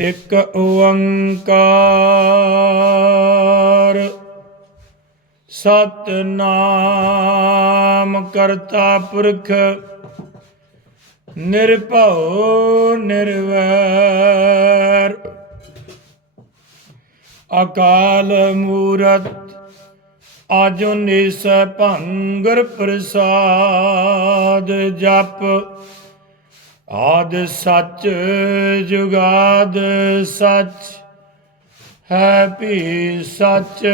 ਇਕ ਓੰਕਾਰ। ਸਤਨਾਮ ਕਰਤਾ ਪੁਰਖ ਨਿਰਭਉ ਨਿਰਵੈਰ। ਅਕਾਲ ਮੂਰਤ ਆਜੁਨਿਸ ਭੰਗਰ ਪ੍ਰਸਾਦ ਜਪ। ਆਦ ਸੱਚ, ਜੁਗਾਦ ਸੱਚ, ਹੈ ਭੀ ਸੱਚ।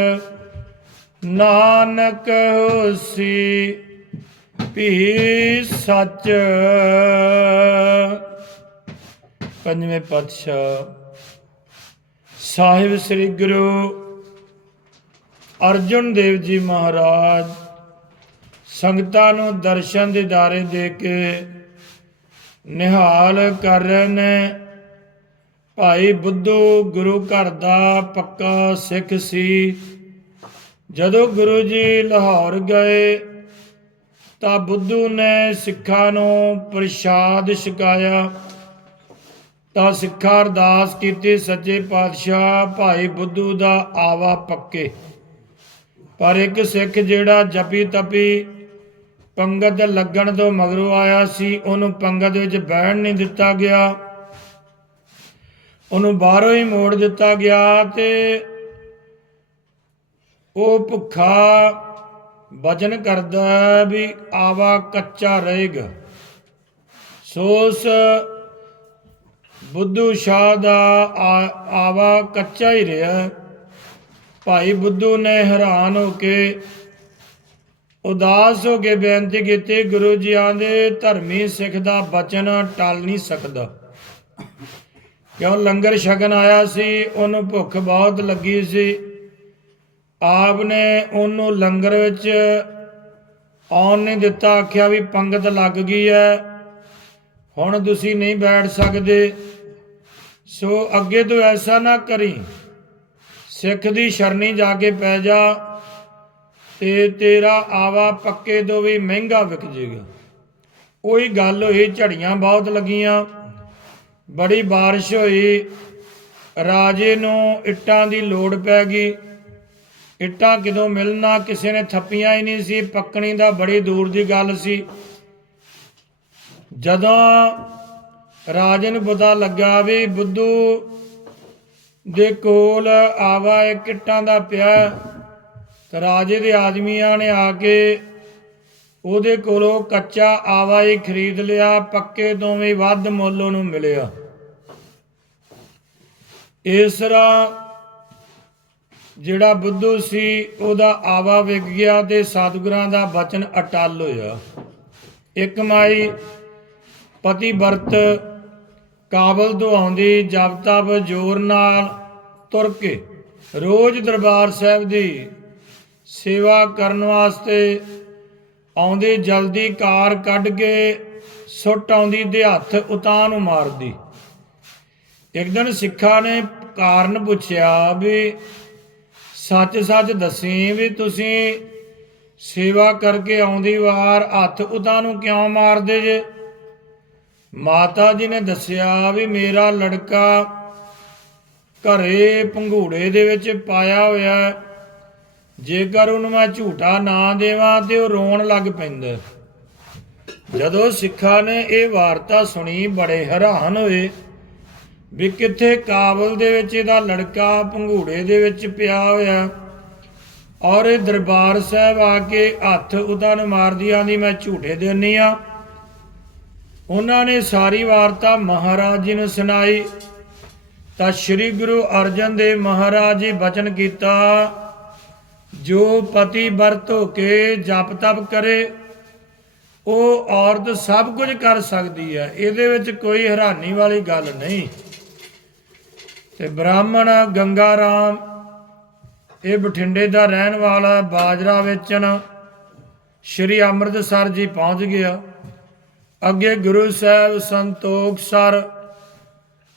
ਨਾਨਕ ਹੋਸੀ, ਭੀ ਸੱਚ। ਪੰਜਵੇਂ ਪਾਤਸ਼ਾਹ। ਸਾਹਿਬ ਸ੍ਰੀ ਗੁਰੂ ਅਰਜਨ ਦੇਵ ਜੀ ਮਹਾਰਾਜ, ਸੰਗਤਾਂ ਨੂੰ ਦਰਸ਼ਨ ਦਿਦਾਰੇ ਦੇ ਕੇ ਨਿਹਾਲ ਕਰ ਰਹੇ ਨੇ ਭਾਈ ਬੁੱਧੂ ਗੁਰੂ ਘਰ ਦਾ ਪੱਕਾ ਸਿੱਖ ਸੀ। ਜਦੋਂ ਗੁਰੂ ਜੀ ਲਾਹੌਰ ਗਏ, ਤਾਂ ਬੁੱਧੂ ਨੇ ਸਿੱਖਾਂ ਨੂੰ ਪ੍ਰਸ਼ਾਦ ਛਕਾਇਆ। ਤਾਂ ਸਿੱਖਾਂ ਅਰਦਾਸ ਕੀਤੀ, ਸੱਚੇ ਪਾਤਸ਼ਾਹ, ਭਾਈ ਬੁੱਧੂ ਦਾ ਆਵਾ ਪੱਕੇ। ਪਰ ਇੱਕ ਸਿੱਖ ਜਿਹੜਾ ਜਪੀ ਤਪੀ ਪੰਗਤ ਲੱਗਣ ਤੋਂ ਮਗਰੋਂ ਆਇਆ ਸੀ, ਉਹਨੂੰ ਪੰਗਤ ਵਿੱਚ ਬਹਿਣ ਨਹੀਂ ਦਿੱਤਾ ਗਿਆ। ਉਹਨੂੰ ਬਾਹਰੋਂ ਹੀ ਮੋੜ ਦਿੱਤਾ ਗਿਆ ਤੇ ਉਹ ਭੁੱਖਾ ਵਚਨ ਕਰਦਾ ਵੀ ਆਵਾ ਕੱਚਾ ਰਹੇਗਾ। ਸੋ ਬੁੱਧੂ ਸ਼ਾਹ ਦਾ ਆ- ਆਵਾ ਕੱਚਾ ਹੀ ਰਿਹਾ। ਭਾਈ ਬੁੱਧੂ ਨੇ ਹੈਰਾਨ ਹੋ ਕੇ ਉਦਾਸ ਹੋ ਕੇ ਬੇਨਤੀ ਕੀਤੀ, ਗੁਰੂ ਜੀ ਆਂਦੇ ਧਰਮੀ ਸਿੱਖ ਦਾ ਬਚਨ ਟਲ ਨਹੀਂ ਸਕਦਾ। ਕਿਉਂ? ਲੰਗਰ ਛਕਣ ਆਇਆ ਸੀ, ਉਹਨੂੰ ਭੁੱਖ ਬਹੁਤ ਲੱਗੀ ਸੀ। ਆਪ ਨੇ ਉਹਨੂੰ ਲੰਗਰ ਵਿੱਚ ਆਉਣ ਨਹੀਂ ਦਿੱਤਾ, ਆਖਿਆ ਵੀ ਪੰਗਤ ਲੱਗ ਗਈ ਹੈ, ਹੁਣ ਤੁਸੀਂ ਨਹੀਂ ਬੈਠ ਸਕਦੇ। ਸੋ ਅੱਗੇ ਤੋਂ ਐਸਾ ਨਾ ਕਰੀ। ਸਿੱਖ ਦੀ ਸ਼ਰਣੀ ਜਾ ਕੇ ਪੈ ਜਾ। ਤੇ ਤੇਰਾ ਆਵਾ ਪੱਕੇ ਤੋਂ ਵੀ ਮਹਿੰਗਾ ਵਿਕ ਜੇਗਾ। ਉਹੀ ਗੱਲ ਹੋਈ, ਝੜੀਆਂ ਬਹੁਤ ਲੱਗੀਆਂ। ਬੜੀ ਬਾਰਿਸ਼ ਹੋਈ। ਰਾਜੇ ਨੂੰ ਇੱਟਾਂ ਦੀ ਲੋੜ ਪੈ ਗਈ। ਇੱਟਾਂ ਕਿਦੋਂ ਮਿਲਣਾ, ਕਿਸੇ ਨੇ ਥੱਪੀਆਂ ਹੀ ਨਹੀਂ ਸੀ। ਪੱਕਣੀ ਦਾ ਬੜੀ ਦੂਰ ਦੀ ਗੱਲ ਸੀ। ਜਦੋਂ ਰਾਜੇ ਨੂੰ ਪਤਾ ਲੱਗਾ ਵੀ ਬੁੱਧੂ ਦੇ ਕੋਲ ਆਵਾ ਇੱਕ ਇੱਟਾਂ ਦਾ ਪਿਆ ਤੇ ਰਾਜੇ ਦੇ ਆਦਮੀਆਂ ਨੇ ਆ ਕੇ ਉਹਦੇ ਕੋਲੋਂ ਕੱਚਾ ਆਵਾ ਹੀ ਖਰੀਦ ਲਿਆ, ਪੱਕੇ ਤੋਂ ਵੀ ਵੱਧ ਮੁੱਲ ਉਹਨੂੰ ਮਿਲਿਆ। ਇਸ ਤਰ੍ਹਾਂ ਜਿਹੜਾ ਬੁੱਧੂ ਸੀ, ਉਹਦਾ ਆਵਾ ਵਿਕ ਗਿਆ ਤੇ ਸਤਿਗੁਰਾਂ ਦਾ ਬਚਨ ਅਟਲ ਹੋਇਆ। ਇੱਕ ਮਾਈ ਪਤੀ ਵਰਤ ਕਾਬਲ ਤੋਂ ਆਉਂਦੀ, ਜਬ ਤਬ ਜੋਰ ਨਾਲ ਤੁਰ ਕੇ ਰੋਜ਼ ਦਰਬਾਰ ਸਾਹਿਬ ਦੀ ਸੇਵਾ ਕਰਨ ਵਾਸਤੇ ਆਉਂਦੀ ਜਲਦੀ ਕਾਰ ਕੱਢ ਕੇ ਸੁੱਟ ਆਉਂਦੀ ਦੇ ਹੱਥ ਉਤਾਂ ਨੂੰ ਮਾਰਦੀ। ਇੱਕ ਦਿਨ ਸਿੱਖਾਂ ਨੇ ਕਾਰਨ ਪੁੱਛਿਆ ਵੀ ਸੱਚ ਸੱਚ ਦੱਸੀ ਵੀ ਤੁਸੀਂ ਸੇਵਾ ਕਰਕੇ ਆਉਂਦੀ ਵਾਰ ਹੱਥ ਉਤਾਂ ਨੂੰ ਕਿਉਂ ਮਾਰਦੇ ਜੇ? ਮਾਤਾ ਜੀ ਨੇ ਦੱਸਿਆ ਵੀ ਮੇਰਾ ਲੜਕਾ ਘਰੇ ਪੰਘੂੜੇ ਦੇ ਵਿੱਚ ਪਾਇਆ ਹੋਇਆ ਜੇਕਰ ਉਹਨੂੰ ਮੈਂ ਝੂਠਾ ਨਾ ਦੇਵਾਂ ਤੇ ਉਹ ਰੋਣ ਲੱਗ ਪੈਂਦਾ। ਜਦੋਂ ਸਿੱਖਾਂ ਨੇ ਇਹ ਵਾਰਤਾ ਸੁਣੀ, ਬੜੇ ਹੈਰਾਨ ਹੋਏ ਵੀ ਕਿੱਥੇ ਕਾਬਲ ਦੇ ਵਿੱਚ ਇਹਦਾ ਲੜਕਾ ਪੰਘੂੜੇ ਦੇ ਵਿੱਚ ਪਿਆ ਹੋਇਆ ਔਰ ਇਹ ਦਰਬਾਰ ਸਾਹਿਬ ਆ ਕੇ ਹੱਥ ਉਹਦਾ ਨੂੰ ਮਾਰਦੀ ਆਂਦੀ ਮੈਂ ਝੂਠੇ ਦੇਣੀ ਆ। ਉਹਨਾਂ ਨੇ ਸਾਰੀ ਵਾਰਤਾ ਮਹਾਰਾਜ ਜੀ ਨੂੰ ਸੁਣਾਈ। ਤਾਂ ਸ੍ਰੀ ਗੁਰੂ ਅਰਜਨ ਦੇਵ ਮਹਾਰਾਜ ਜੀ ਬਚਨ ਕੀਤਾ। ਜੋ ਪਤੀ ਵਰਤ ਹੋ ਕੇ ਜਪ ਤਪ ਕਰੇ, ਉਹ ਔਰਤ ਸਭ ਕੁਝ ਕਰ ਸਕਦੀ ਹੈ। ਇਹਦੇ ਵਿੱਚ ਕੋਈ ਹੈਰਾਨੀ ਵਾਲੀ ਗੱਲ ਨਹੀਂ। ਤੇ ਬ੍ਰਾਹਮਣ ਗੰਗਾ ਰਾਮ ਇਹ ਬਠਿੰਡੇ ਦਾ ਰਹਿਣ ਵਾਲਾ ਬਾਜਰਾ ਵੇਚਣ ਸ਼੍ਰੀ ਅੰਮ੍ਰਿਤਸਰ ਜੀ ਪਹੁੰਚ ਗਿਆ। ਅੱਗੇ ਗੁਰੂ ਸਾਹਿਬ ਸੰਤੋਖ ਸਰ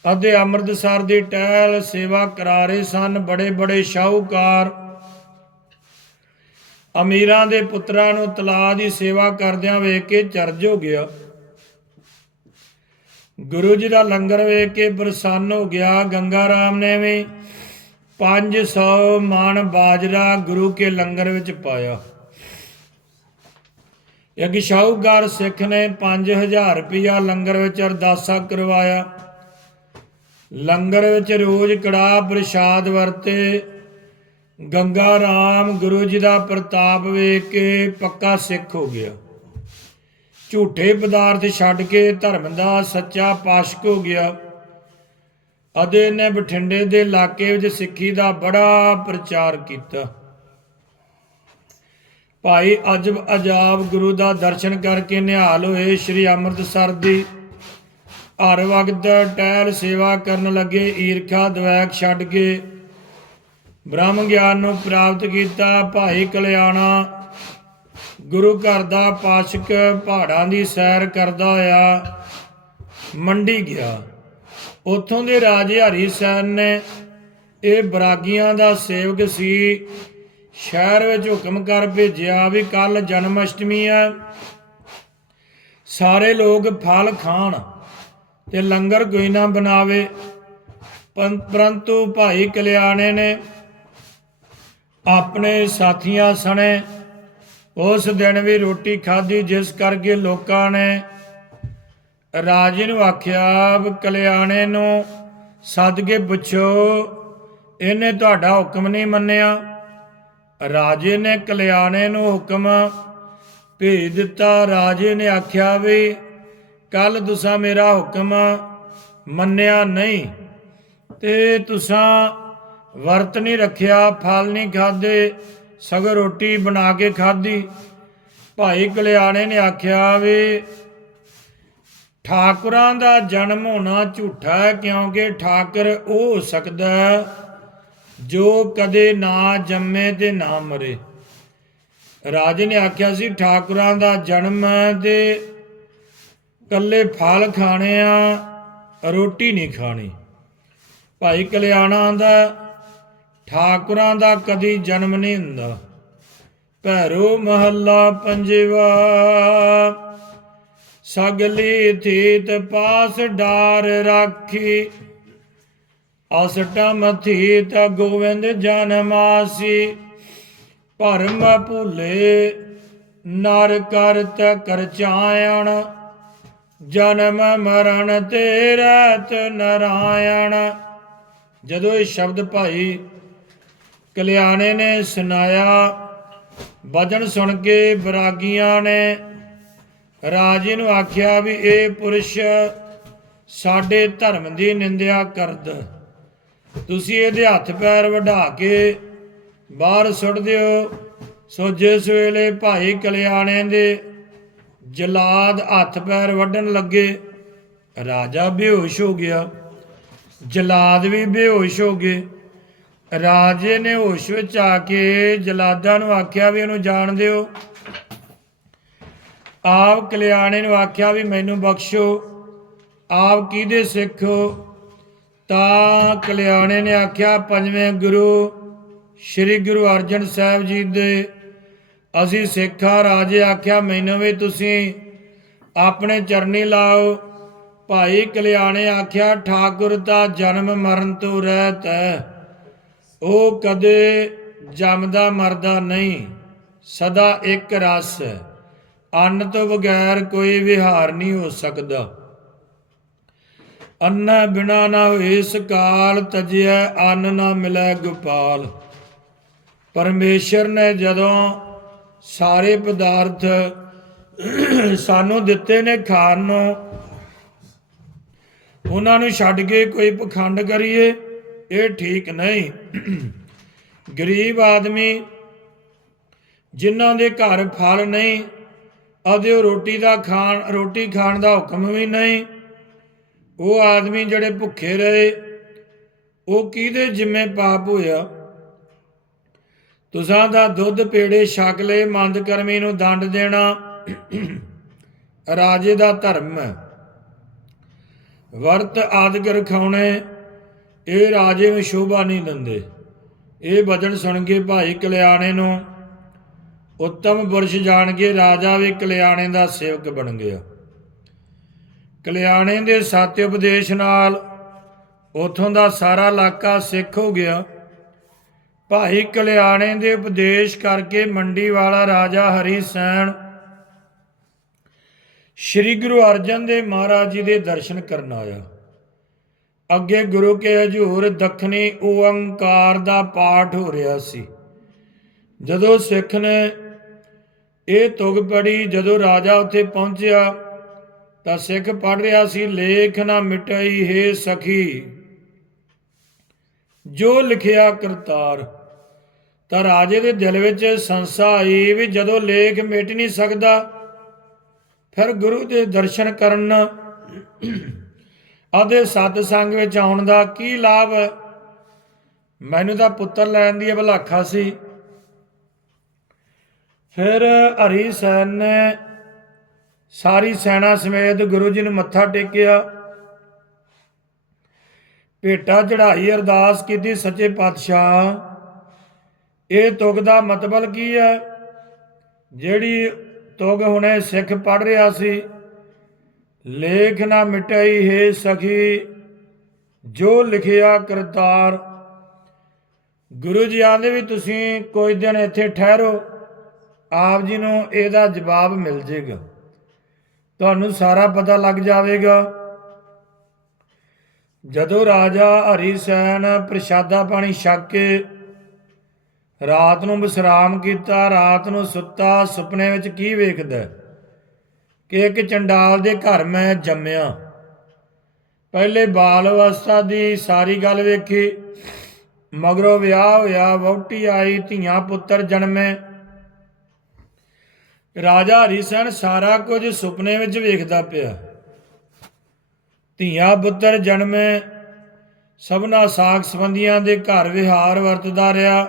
ਅਤੇ ਅੰਮ੍ਰਿਤਸਰ ਦੀ ਟਹਿਲ ਸੇਵਾ ਕਰਾ ਰਹੇ ਸਨ। ਬੜੇ ਬੜੇ ਸ਼ਾਹੂਕਾਰ ਅਮੀਰਾਂ ਦੇ ਪੁੱਤਰਾਂ ਨੂੰ ਤਲਾ ਦੀ ਸੇਵਾ ਕਰਦਿਆਂ ਵੇਖ ਕੇ ਚਰਜ ਹੋ ਗਿਆ। ਗੁਰੂ ਜੀ ਦਾ ਲੰਗਰ ਵੇਖ ਕੇ ਪ੍ਰਸੰਨ ਹੋ ਗਿਆ। ਗੰਗਾ ਰਾਮ ਨੇ ਵੀ 500 ਮਣ ਬਾਜਰਾ ਗੁਰੂ ਕੇ ਲੰਗਰ ਵਿੱਚ ਪਾਇਆ। ਇੱਕ ਸ਼ਾਹੂਕਾਰ ਸਿੱਖ ਨੇ 5000 ਰੁਪਇਆ ਲੰਗਰ ਵਿੱਚ ਅਰਦਾਸਾ ਕਰਵਾਇਆ। ਲੰਗਰ ਵਿੱਚ ਰੋਜ਼ ਕੜਾਹ ਪ੍ਰਸ਼ਾਦ ਵਰਤੇ। ਗੰਗਾ ਰਾਮ ਗੁਰੂ ਜੀ ਦਾ ਪ੍ਰਤਾਪ ਵੇਖ ਕੇ ਪੱਕਾ ਸਿੱਖ ਹੋ ਗਿਆ। ਝੂਠੇ ਪਦਾਰਥ ਛੱਡ ਕੇ ਧਰਮ ਦਾ ਸੱਚਾ ਪਾਸ਼ਕ ਹੋ ਗਿਆ। ਅਤੇ ਨੇ ਬਠਿੰਡੇ ਦੇ ਇਲਾਕੇ ਵਿੱਚ ਸਿੱਖੀ ਦਾ ਬੜਾ ਪ੍ਰਚਾਰ ਕੀਤਾ। ਭਾਈ ਅਜਬ ਅਜਾਬ ਗੁਰੂ ਦਾ ਦਰਸ਼ਨ ਕਰਕੇ ਨਿਹਾਲ ਹੋਏ ਸ੍ਰੀ ਅੰਮ੍ਰਿਤਸਰ ਦੀ। ਹਰ ਵਕਤ ਟਹਿਲ ਸੇਵਾ ਕਰਨ ਲੱਗੇ, ਈਰਖਾ ਦਵੈਕ ਛੱਡ ਕੇ ਬ੍ਰਹਮ ਗਿਆਨ ਨੂੰ ਪ੍ਰਾਪਤ ਕੀਤਾ, ਭਾਈ ਕਲਿਆਣਾ ਗੁਰੂ ਘਰ ਦਾ ਪਾਸ਼ਕ ਪਹਾੜਾਂ ਦੀ ਸੈਰ ਕਰਦਾ ਹੋਇਆ ਮੰਡੀ ਗਿਆ। ਉੱਥੋਂ ਦੇ ਰਾਜੇ ਹਰੀ ਸੈਨ ਨੇ ਇਹ ਬਰਾਗੀਆਂ ਦਾ ਸੇਵਕ ਸੀ। ਸ਼ਹਿਰ ਵਿੱਚ ਹੁਕਮ ਕਰ ਭੇਜਿਆ ਵੀ ਕੱਲ ਜਨਮ ਅਸ਼ਟਮੀ ਹੈ ਸਾਰੇ ਲੋਕ ਫਲ ਖਾਣ ਤੇ ਲੰਗਰ ਕੋਈ ਨਾ ਬਣਾਵੇ। ਪੰ- ਪਰੰਤੂ ਭਾਈ ਕਲਿਆਣੇ ਨੇ ਆਪਣੇ ਸਾਥੀਆਂ ਸਣੇ। ਉਸ ਦਿਨ ਵੀ ਰੋਟੀ ਖਾਧੀ, ਜਿਸ ਕਰਕੇ ਲੋਕਾਂ ਨੇ ਰਾਜੇ ਨੂੰ ਆਖਿਆ ਵੀ ਕਲਿਆਣੇ ਨੂੰ ਸੱਦ ਕੇ ਪੁੱਛੋ, ਇਹਨੇ ਤੁਹਾਡਾ ਹੁਕਮ ਨਹੀਂ ਮੰਨਿਆ। ਰਾਜੇ ਨੇ ਕਲਿਆਣੇ ਨੂੰ ਹੁਕਮ ਭੇਜ ਦਿੱਤਾ। ਰਾਜੇ ਨੇ ਆਖਿਆ ਵੀ ਕੱਲ ਤੁਸੀਂ ਮੇਰਾ ਹੁਕਮ ਮੰਨਿਆ ਨਹੀਂ ਤੇ ਤੁਸੀਂ ਵਰਤ ਨਹੀਂ ਰੱਖਿਆ, ਫਲ ਨਹੀਂ ਖਾਦੇ ਸਗੋਂ ਰੋਟੀ ਬਣਾ ਕੇ ਖਾਧੀ। ਭਾਈ ਕਲਿਆਣੇ ਨੇ ਆਖਿਆ ਵੀ, ਠਾਕੁਰਾਂ ਦਾ ਜਨਮ ਹੋਣਾ ਝੂਠਾ ਹੈ, ਕਿਉਂਕਿ ਠਾਕਰ ਉਹ ਹੋ ਸਕਦਾ ਜੋ ਕਦੇ ਨਾ ਜੰਮੇ ਤੇ ਨਾ ਮਰੇ। ਰਾਜੇ ਨੇ ਆਖਿਆ ਸੀ, ਠਾਕੁਰਾਂ ਦਾ ਜਨਮ ਹੈ ਤੇ ਕੱਲੇ ਫਲ ਖਾਣੇ ਆ, ਰੋਟੀ ਨਹੀਂ ਖਾਣੀ। ਭਾਈ ਕਲਿਆਣਾ ਦਾ ਠਾਕੁਰਾਂ ਦਾ ਕਦੀ ਜਨਮ ਨਹੀਂ ਹੁੰਦਾ। ਭੈਰੋ ਮਹੱਲਾ ਪੰਜਵਾ। ਸਗਲੀ ਥੀਤ ਪਾਸ ਡਾਰ ਰਾਖੀ। ਅਸਟਮ ਥੀਤ ਗੋਵਿੰਦ ਜਨਮਾਸੀ। ਭਰਮ ਭੁਲੇ ਨਰ ਕਰਤ ਕਰਚਾਇਣ ਜਨਮ ਮਰਨ ਤੇ ਰਹਿਤ ਨਰਾਇਣ। ਜਦੋਂ ਇਹ ਸ਼ਬਦ ਭਾਈ ਕਲਿਆਣੇ ਨੇ ਸੁਨਾਇਆ ਵਜਨ ਸੁਣ ਕੇ ਬਰਾਗੀਆਂ ਨੇ ਰਾਜੇ ਨੂੰ ਆਖਿਆ ਵੀ ਇਹ ਪੁਰਸ਼ ਸਾਡੇ ਧਰਮ ਦੀ ਨਿੰਦਿਆ ਕਰਦਾ। ਤੁਸੀਂ ਇਹਦੇ ਹੱਥ ਪੈਰ ਵਢਾ ਕੇ ਬਾਹਰ ਸੁੱਟ ਦਿਓ। ਸੋ ਜਿਸ ਵੇਲੇ ਭਾਈ ਕਲਿਆਣੇ ਦੇ ਜਲਾਦ ਹੱਥ ਪੈਰ ਵੱਢਣ ਲੱਗੇ, ਰਾਜਾ ਬੇਹੋਸ਼ ਹੋ ਗਿਆ। ਜਲਾਦ ਵੀ ਬੇਹੋਸ਼ ਹੋ ਗਏ। ਰਾਜੇ ਨੇ ਹੋਸ਼ ਵਿੱਚ ਆ ਕੇ ਜਲਾਦਾਂ ਨੂੰ ਆਖਿਆ ਵੀ ਉਹਨੂੰ ਜਾਣ ਦਿਓ। ਆਪ ਕਲਿਆਣੇ ਨੂੰ ਆਖਿਆ ਵੀ ਮੈਨੂੰ ਬਖਸ਼ੋ। ਆਪ ਕਿਹਦੇ ਸਿੱਖ ਹੋ? ਤਾਂ ਕਲਿਆਣੇ ਨੇ ਆਖਿਆ, ਪੰਜਵੇਂ ਗੁਰੂ, ਸ੍ਰੀ ਗੁਰੂ ਅਰਜਨ ਸਾਹਿਬ ਜੀ ਦੇ। ਅਸੀਂ ਸਿੱਖਾਂ ਰਾਜੇ ਆਖਿਆ, ਮੈਨੂੰ ਵੀ ਤੁਸੀਂ ਆਪਣੇ ਚਰਨੀ ਲਾਓ। ਭਾਈ ਕਲਿਆਣੇ ਆਖਿਆ, ਠਾਕੁਰ ਦਾ ਜਨਮ ਮਰਨ ਤੋਂ ਰਹਿਤ ਹੈ। ਉਹ ਕਦੇ ਜੰਮਦਾ ਮਰਦਾ ਨਹੀਂ, ਸਦਾ ਇੱਕ ਰਸ ਅੰਨ ਤੋਂ ਬਗੈਰ ਕੋਈ ਵਿਹਾਰ ਨਹੀਂ ਹੋ ਸਕਦਾ। ਅੰਨ ਬਿਨਾ ਨਾ ਹੋਏ ਇਸ ਕਾਲ ਤਜਿਆ ਅੰਨ ਨਾ ਮਿਲੇ ਗੋਪਾਲ। ਪਰਮੇਸ਼ਰ ਨੇ ਜਦੋਂ ਸਾਰੇ ਪਦਾਰਥ ਸਾਨੂੰ ਦਿੱਤੇ ਨੇ ਖਾਣ ਨੂੰ, ਉਹਨਾਂ ਨੂੰ ਛੱਡ ਕੇ ਕੋਈ ਪਖੰਡ ਕਰੀਏ ਇਹ ਠੀਕ ਨਹੀਂ। ਗਰੀਬ ਆਦਮੀ ਜਿਨ੍ਹਾਂ ਦੇ ਘਰ ਫਲ ਨਹੀਂ ਅਤੇ ਉਹ ਰੋਟੀ ਦਾ ਖਾਣ, ਰੋਟੀ ਖਾਣ ਦਾ ਹੁਕਮ ਵੀ ਨਹੀਂ, ਉਹ ਆਦਮੀ ਜਿਹੜੇ ਭੁੱਖੇ ਰਹੇ, ਉਹ ਕਿਹਦੇ ਜਿੰਮੇ ਪਾਪ ਹੋਇਆ? ਤੁਸਾਂ ਦਾ ਦੁੱਧ, ਪੇੜੇ, ਛਕ ਲਏ, ਮੰਦ ਕਰਮੀ ਨੂੰ ਦੰਡ ਦੇਣਾ ਰਾਜੇ ਦਾ ਧਰਮ ਹੈ। ਵਰਤ ਆਦਿਕ ਰਖਾਉਣੇ ਇਹ ਰਾਜੇ ਨੂੰ ਸ਼ੋਭਾ ਨਹੀਂ ਦਿੰਦੇ। ਇਹ ਵਚਨ ਸੁਣ ਕੇ ਭਾਈ ਕਲਿਆਣੇ ਨੂੰ। ਉੱਤਮ ਪੁਰਸ਼ ਜਾਣ ਕੇ ਰਾਜਾ ਵੀ ਕਲਿਆਣੇ ਦਾ ਸੇਵਕ ਬਣ ਗਿਆ। ਕਲਿਆਣੇ ਦੇ ਸਤਿ ਉਪਦੇਸ਼ ਨਾਲ ਉਥੋਂ ਦਾ ਸਾਰਾ ਇਲਾਕਾ ਸਿੱਖ ਹੋ ਗਿਆ। ਭਾਈ ਕਲਿਆਣੇ ਦੇ ਉਪਦੇਸ਼ ਕਰਕੇ ਮੰਡੀ ਵਾਲਾ ਰਾਜਾ ਹਰੀ ਸੈਣ ਸ੍ਰੀ ਗੁਰੂ ਅਰਜਨ ਦੇਵ ਮਹਾਰਾਜ ਜੀ ਦੇ ਦਰਸ਼ਨ ਕਰਨ ਆਇਆ। ਅੱਗੇ ਗੁਰੂ ਕੇ ਹਜੂਰ ਦੱਖਣੀ ਓੰਕਾਰ ਦਾ ਪਾਠ ਹੋ ਰਿਹਾ ਸੀ। ਜਦੋਂ ਸਿੱਖ ਨੇ ਇਹ ਤੁਗ ਪੜੀ, ਜਦੋਂ ਰਾਜਾ ਉੱਥੇ ਪਹੁੰਚਿਆ, ਤਾਂ ਸਿੱਖ ਪੜ ਰਿਹਾ ਸੀ, ਲੇਖ ਨਾ ਮਿਟਾਈ ਹੈ ਸਖੀ। ਜੋ ਲਿਖਿਆ ਕਰਤਾਰ, ਤਾਂ ਰਾਜੇ ਦੇ ਦਿਲ ਵਿੱਚ ਸੰਸਾ ਆਈ ਵੀ ਜਦੋਂ ਲੇਖ ਮਿਟ ਨਹੀਂ ਸਕਦਾ, ਫਿਰ ਗੁਰੂ ਦੇ ਦਰਸ਼ਨ ਕਰਨ ਅਤੇ ਸਤ ਸੰਗ ਵਿੱਚ ਆਉਣ ਦਾ ਕੀ ਲਾਭ? ਮੈਨੂੰ ਤਾਂ ਪੁੱਤਰ ਲੈਣ ਦੀ ਭਲਾਖਾ ਸੀ। ਫਿਰ ਹਰੀ ਸੈਨ ਨੇ ਸਾਰੀ ਸੈਨਾ ਸਮੇਤ ਗੁਰੂ ਜੀ ਨੂੰ ਮੱਥਾ ਟੇਕਿਆ। ਭੇਟਾ ਚੜਾਈ ਅਰਦਾਸ ਕੀਤੀ, ਸੱਚੇ ਪਾਤਸ਼ਾਹ, ਇਹ ਤੁਗ ਦਾ ਮਤਲਬ ਕੀ ਹੈ? ਜਿਹੜੀ ਤੁਗ ਹੁਣੇ ਸਿੱਖ ਪੜ ਰਿਹਾ ਸੀ ਲੇਖ ਨਾ ਮਿਟਈ ਹੈ ਸਖੀ, ਜੋ ਲਿਖਿਆ ਕਰਤਾਰ। ਗੁਰੂ ਜੀ ਆਂਦੇ ਵੀ ਤੁਸੀਂ ਕੋਈ ਦਿਨ ਇੱਥੇ ਠਹਿਰੋ, ਆਪ ਜੀ ਨੂੰ ਇਹਦਾ ਜਵਾਬ ਮਿਲ ਜੇਗਾ। ਤੁਹਾਨੂੰ ਸਾਰਾ ਪਤਾ ਲੱਗ ਜਾਵੇਗਾ। ਜਦੋਂ ਰਾਜਾ ਹਰੀ ਸੈਨ ਪ੍ਰਸ਼ਾਦਾ ਪਾਣੀ ਛਕ ਕੇ ਰਾਤ ਨੂੰ ਵਿਸਰਾਮ ਕੀਤਾ, ਰਾਤ ਨੂੰ ਸੁੱਤਾ, ਸੁਪਨੇ ਵਿੱਚ ਕੀ ਵੇਖਦਾ ਕਿ ਇੱਕ ਚੰਡਾਲ ਦੇ ਘਰ ਮੈਂ ਜੰਮਿਆ। ਪਹਿਲੇ ਬਾਲ ਅਵਸਥਾ ਦੀ ਸਾਰੀ ਗੱਲ ਵੇਖੀ। ਮਗਰੋਂ ਵਿਆਹ ਹੋਇਆ, ਵਹੁਟੀ ਆਈ, ਧੀਆਂ ਪੁੱਤਰ ਜਨਮੇ। ਰਾਜਾ ਹਰੀ ਸੈਨ ਸਾਰਾ ਕੁਝ ਸੁਪਨੇ ਵਿੱਚ ਵੇਖਦਾ ਪਿਆ। ਧੀਆਂ ਪੁੱਤਰ ਜਨਮੇ। ਸਭਨਾ ਸਾਖ ਸੰਬੰਧੀਆਂ ਦੇ ਘਰ ਵਿਹਾਰ ਵਰਤਦਾ ਰਿਹਾ।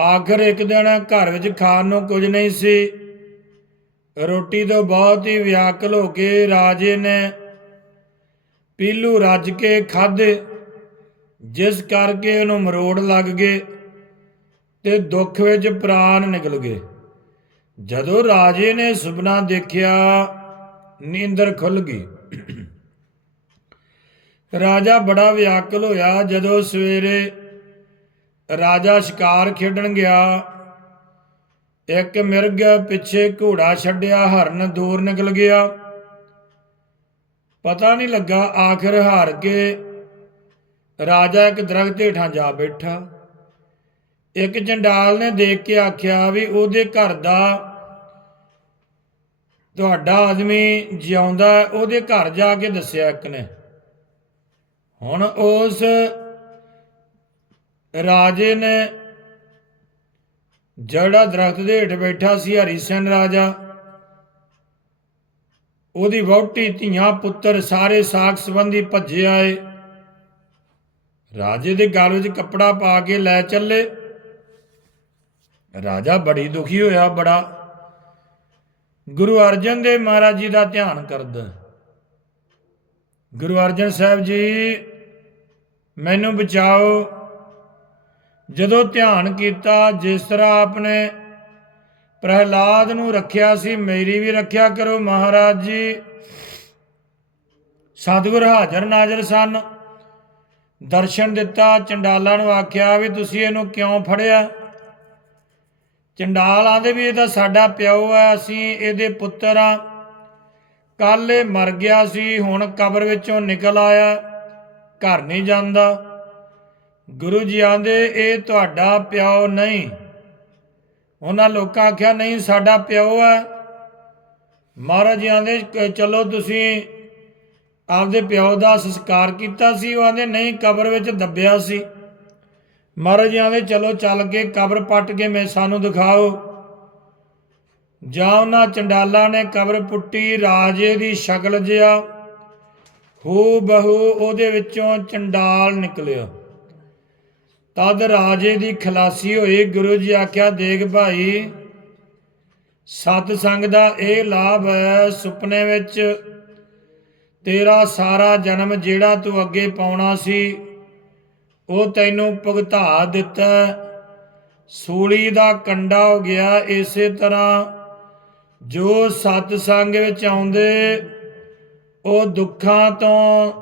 ਆਖਰ ਇੱਕ ਦਿਨ ਘਰ ਵਿੱਚ ਖਾਣ ਨੂੰ ਕੁਝ ਨਹੀਂ ਸੀ। ਰੋਟੀ ਤੋਂ ਬਹੁਤ ਹੀ ਵਿਆਕਲ ਹੋ ਕੇ ਰਾਜੇ ਨੇ ਪੀਲੂ ਰੱਜ ਕੇ ਖਾਧੇ ਜਿਸ ਕਰਕੇ ਉਹਨੂੰ ਮਰੋੜ ਲੱਗ ਗਏ ਤੇ ਦੁੱਖ ਵਿੱਚ ਪ੍ਰਾਣ ਨਿਕਲ ਗਏ। ਜਦੋਂ ਰਾਜੇ ਨੇ ਸੁਪਨਾ ਦੇਖਿਆ, ਨੀਂਦਰ ਖੁੱਲ ਗਈ। ਰਾਜਾ ਬੜਾ ਵਿਆਕਲ ਹੋਇਆ ਜਦੋਂ ਸਵੇਰੇ ਰਾਜਾ ਸ਼ਿਕਾਰ ਖੇਡਣ ਗਿਆ। ਇੱਕ ਮਿਰਗ ਪਿੱਛੇ ਘੋੜਾ ਛੱਡਿਆ, ਹਰਨ ਦੂਰ ਨਿਕਲ ਗਿਆ। ਪਤਾ ਨਹੀਂ ਲੱਗਾ ਆਖਰ ਹਾਰ ਕੇ ਰਾਜਾ ਇੱਕ ਦਰਖਤ ਹੇਠਾਂ ਜਾ ਬੈਠਾ। ਇੱਕ ਚੰਡਾਲ ਨੇ ਦੇਖ ਕੇ ਆਖਿਆ ਵੀ ਉਹਦੇ ਘਰ ਦਾ ਤੁਹਾਡਾ ਆਦਮੀ ਜਿਉਂਦਾ, ਉਹਦੇ ਘਰ ਜਾ ਕੇ ਦੱਸਿਆ ਇੱਕ ਨੇ। ਹੁਣ ਉਸ ਰਾਜੇ ਨੇ ਜਿਹੜਾ ਦਰਖਤ ਦੇ ਹੇਠ ਬੈਠਾ ਸੀ ਹਰੀ ਸਿੰਘ ਰਾਜਾ, ਉਹਦੀ ਵਹੁਟੀ, ਧੀਆਂ, ਪੁੱਤਰ ਸਾਰੇ ਸਾਖ ਸੰਬੰਧੀ ਭੱਜੇ ਆਏ। ਰਾਜੇ ਦੇ ਗਲ ਵਿੱਚ ਕੱਪੜਾ ਪਾ ਕੇ ਲੈ ਚੱਲੇ। ਰਾਜਾ ਬੜੀ ਦੁਖੀ ਹੋਇਆ, ਬੜਾ। ਗੁਰੂ ਅਰਜਨ ਦੇਵ ਮਹਾਰਾਜ ਜੀ ਦਾ ਧਿਆਨ ਕਰਦਾ। ਗੁਰੂ ਅਰਜਨ ਸਾਹਿਬ ਜੀ, ਮੈਨੂੰ ਬਚਾਓ। ਜਦੋਂ ਧਿਆਨ ਕੀਤਾ, ਜਿਸ ਤਰ੍ਹਾਂ ਆਪਣੇ ਪ੍ਰਹਿਲਾਦ ਨੂੰ ਰੱਖਿਆ ਸੀ, ਮੇਰੀ ਵੀ ਰੱਖਿਆ ਕਰੋ ਮਹਾਰਾਜ ਜੀ। ਸਤਿਗੁਰ ਹਾਜ਼ਰ ਨਾਜ਼ਰ ਸਨ। ਦਰਸ਼ਨ ਦਿੱਤਾ, ਚੰਡਾਲਾਂ ਨੂੰ ਆਖਿਆ ਵੀ ਤੁਸੀਂ ਇਹਨੂੰ ਕਿਉਂ ਫੜਿਆ? ਚੰਡਾਲ ਆਂਦੇ ਵੀ ਇਹ ਤਾਂ ਸਾਡਾ ਪਿਓ ਹੈ, ਅਸੀਂ ਇਹਦੇ ਪੁੱਤਰ ਆ ਕੱਲ ਇਹ ਮਰ ਗਿਆ ਸੀ, ਹੁਣ ਕਬਰ ਵਿੱਚੋਂ ਨਿਕਲ ਆਇਆ, ਘਰ ਨਹੀਂ ਜਾਂਦਾ। ਗੁਰੂ ਜੀ ਆਂਦੇ, ਇਹ ਤੁਹਾਡਾ ਪਿਓ ਨਹੀਂ। ਉਹਨਾਂ ਲੋਕਾਂ ਆਖਿਆ, ਨਹੀਂ, ਸਾਡਾ ਪਿਓ ਹੈ ਮਹਾਰਾਜ ਜੀ ਆਂਦੇ, ਕ- ਚਲੋ ਤੁਸੀਂ ਆਪਦੇ ਪਿਓ ਦਾ ਸੰਸਕਾਰ ਕੀਤਾ ਸੀ। ਉਹ ਆਂਦੇ, ਨਹੀਂ, ਕਬਰ ਵਿੱਚ ਦੱਬਿਆ ਸੀ। ਮਹਾਰਾਜ ਜੀ ਆਂਦੇ, ਚਲੋ ਚੱਲ ਕੇ ਕਬਰ ਪੱਟ ਕੇ ਮੈਂ, ਸਾਨੂੰ ਦਿਖਾਓ। ਜਾਂ ਉਹਨਾਂ ਚੰਡਾਲਾਂ ਨੇ ਕਬਰ ਪੁੱਟੀ, ਰਾਜੇ ਦੀ ਸ਼ਕਲ ਜਿਹਾ ਹੂ ਬਹੂ ਉਹਦੇ ਵਿੱਚੋਂ ਚੰਡਾਲ ਨਿਕਲਿਆ। ਤਦ ਰਾਜੇ ਦੀ ਖਲਾਸੀ ਹੋਈ। ਗੁਰੂ ਜੀ ਆਖਿਆ, ਦੇਖ ਭਾਈ ਸਤ ਸੰਗ ਦਾ ਇਹ ਲਾਭ ਹੈ ਸੁਪਨੇ ਵਿੱਚ। ਤੇਰਾ ਸਾਰਾ ਜਨਮ ਜਿਹੜਾ ਤੂੰ ਅੱਗੇ ਪਾਉਣਾ ਸੀ, ਉਹ ਤੈਨੂੰ ਭੁਗਤਾ ਦਿੱਤਾ। ਸੂਲੀ ਦਾ ਕੰਡਾ ਹੋ ਗਿਆ ਇਸੇ ਤਰ੍ਹਾਂ। ਜੋ ਸਤ ਸੰਗ ਵਿੱਚ ਆਉਂਦੇ, ਉਹ ਦੁੱਖਾਂ ਤੋਂ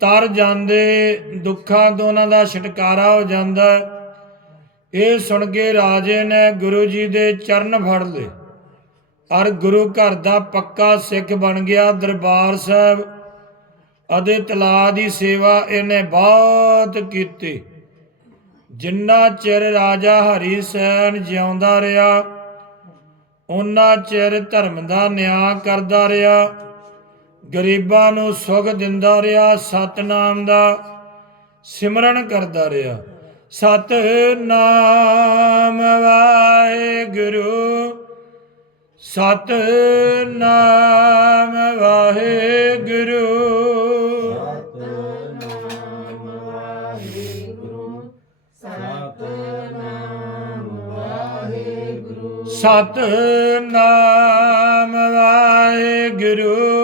ਤਰ ਜਾਂਦੇ, ਦੁੱਖਾਂ ਤੋਂ ਉਹਨਾਂ ਦਾ ਛੁਟਕਾਰਾ ਹੋ ਜਾਂਦਾ ਇਹ ਸੁਣ ਕੇ ਰਾਜੇ ਨੇ ਗੁਰੂ ਜੀ ਦੇ ਚਰਨ ਫੜ ਲਏ ਔਰ ਗੁਰੂ ਘਰ ਦਾ ਪੱਕਾ ਸਿੱਖ ਬਣ ਗਿਆ ਦਰਬਾਰ ਸਾਹਿਬ। ਅਤੇ ਤਲਾ ਦੀ ਸੇਵਾ ਇਹਨੇ ਬਹੁਤ ਕੀਤੀ। ਜਿੰਨਾ ਚਿਰ ਰਾਜਾ ਹਰੀ ਸੈਨ ਜਿਉਂਦਾ ਰਿਹਾ ਉਹਨਾਂ ਚਿਰ ਧਰਮ ਦਾ ਨਿਆਂ ਕਰਦਾ ਰਿਹਾ। ਗਰੀਬਾਂ ਨੂੰ ਸੁਖ ਦਿੰਦਾ ਰਿਹਾ ਸਤਨਾਮ ਦਾ ਸਿਮਰਨ ਕਰਦਾ ਰਿਹਾ। ਸਤਨਾਮ ਵਾਹਿਗੁਰੂ ਸਤਨਾਮ ਵਾਹਿਗੁਰੂ। ਸਤਨਾਮ ਵਾਹਿਗੁਰੂ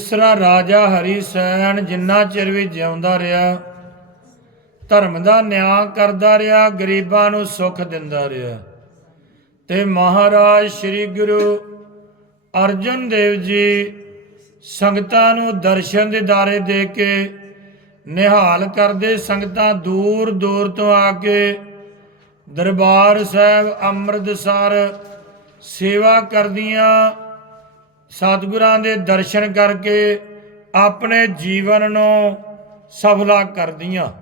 ਤਰ੍ਹਾਂ ਰਾਜਾ ਹਰੀ ਸੈਨ ਜਿੰਨਾ ਚਿਰ ਵੀ ਜਿਉਂਦਾ ਰਿਹਾ, ਧਰਮ ਦਾ ਨਿਆਂ ਕਰਦਾ ਰਿਹਾ, ਗਰੀਬਾਂ ਨੂੰ ਸੁੱਖ ਦਿੰਦਾ ਰਿਹਾ। ਤੇ ਮਹਾਰਾਜ ਸ੍ਰੀ ਗੁਰੂ ਅਰਜਨ ਦੇਵ ਜੀ ਸੰਗਤਾਂ ਨੂੰ ਦਰਸ਼ਨ ਦੇ ਦਾਰੇ ਦੇ ਕੇ ਨਿਹਾਲ ਕਰਦੇ, ਸੰਗਤਾਂ ਦੂਰ ਦੂਰ ਤੋਂ ਆ ਕੇ ਦਰਬਾਰ ਸਾਹਿਬ ਅੰਮ੍ਰਿਤਸਰ ਸੇਵਾ ਕਰਦੀਆਂ। ਸਤਿਗੁਰਾਂ ਦੇ ਦਰਸ਼ਨ ਕਰਕੇ ਆਪਣੇ ਜੀਵਨ ਨੂੰ ਸਫਲਾ ਕਰਦੀਆਂ।